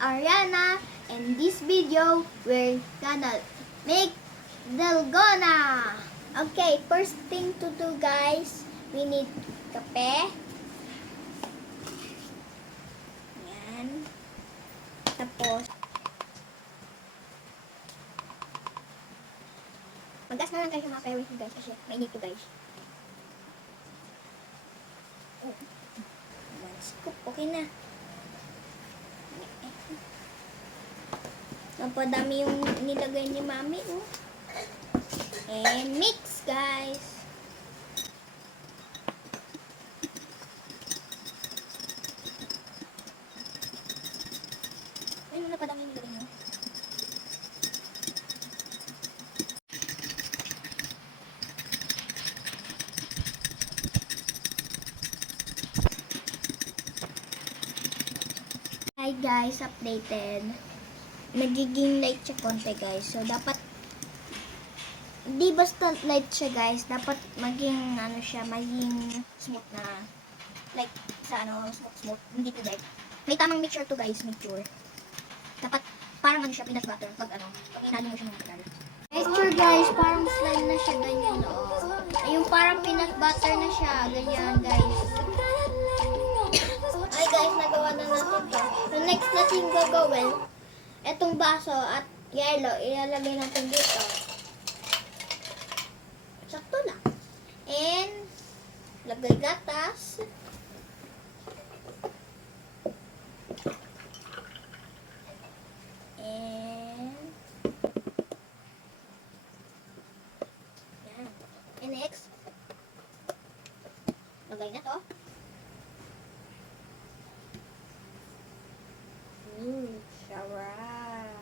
Ariana. In this video, we're gonna make dalgona. Okay, first thing to do, guys, we need kape. Yan. Tapos, mag-gas na lang guys yung mga pairing guys kasi mainit to guys. Oh. One scoop, okay na. Napadami yung nilagay ni Mami, oh. And mix, guys. Ayun, napadami yung nilagay mo. Hi guys, updated. Nagiging light siya konti guys. So dapat di basta light siya guys. Dapat maging ano siya, maging smooth na. Like sa ano, smooth. Hindi too light. May tamang mixture to guys, mixture. Dapat parang ano siya, peanut butter pag ano, pag inano mo siya ng matagal. Mixture guys, parang slime na siya ganyan, oh. Ay, yung parang peanut butter na siya, ganyan guys. Ay guys, nagawa na natin to. So next natin gagawin, etong baso at yellow, ilalagay natin dito. Sakto lang. And, lagay gatas. And, yan. And next, lagay na to. Sarap.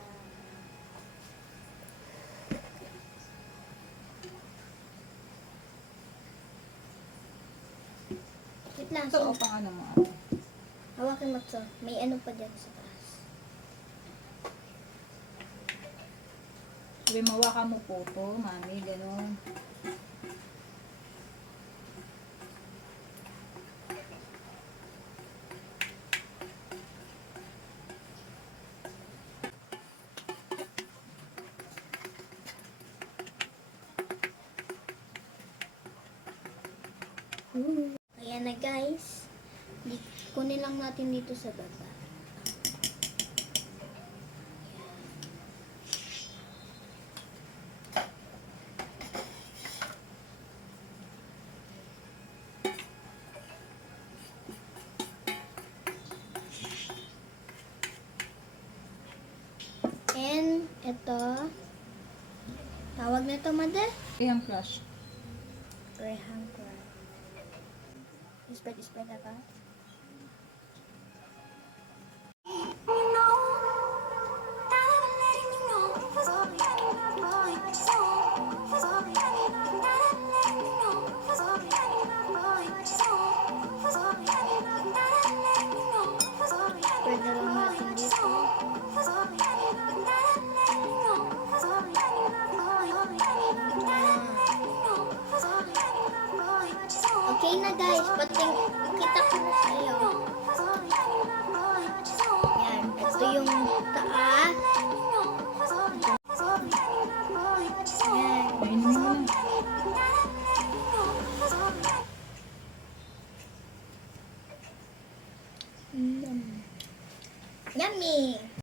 Wait lang. So, pang ano mo? Hawakin mo to. May ano pa dyan sa taas. Sabi, mawakan mo po to, Mami, gano'n. Ayan na guys. Kunin lang natin dito sa baba. And ito. Tawag na ito, mother? Ayan, crush. Graham crack. Spread na ba? Spread na lang natin dito. Okay na guys, pating kita ko na sa iyo. Yan, ito yung taas. Yan. Ayun mo. Yummy!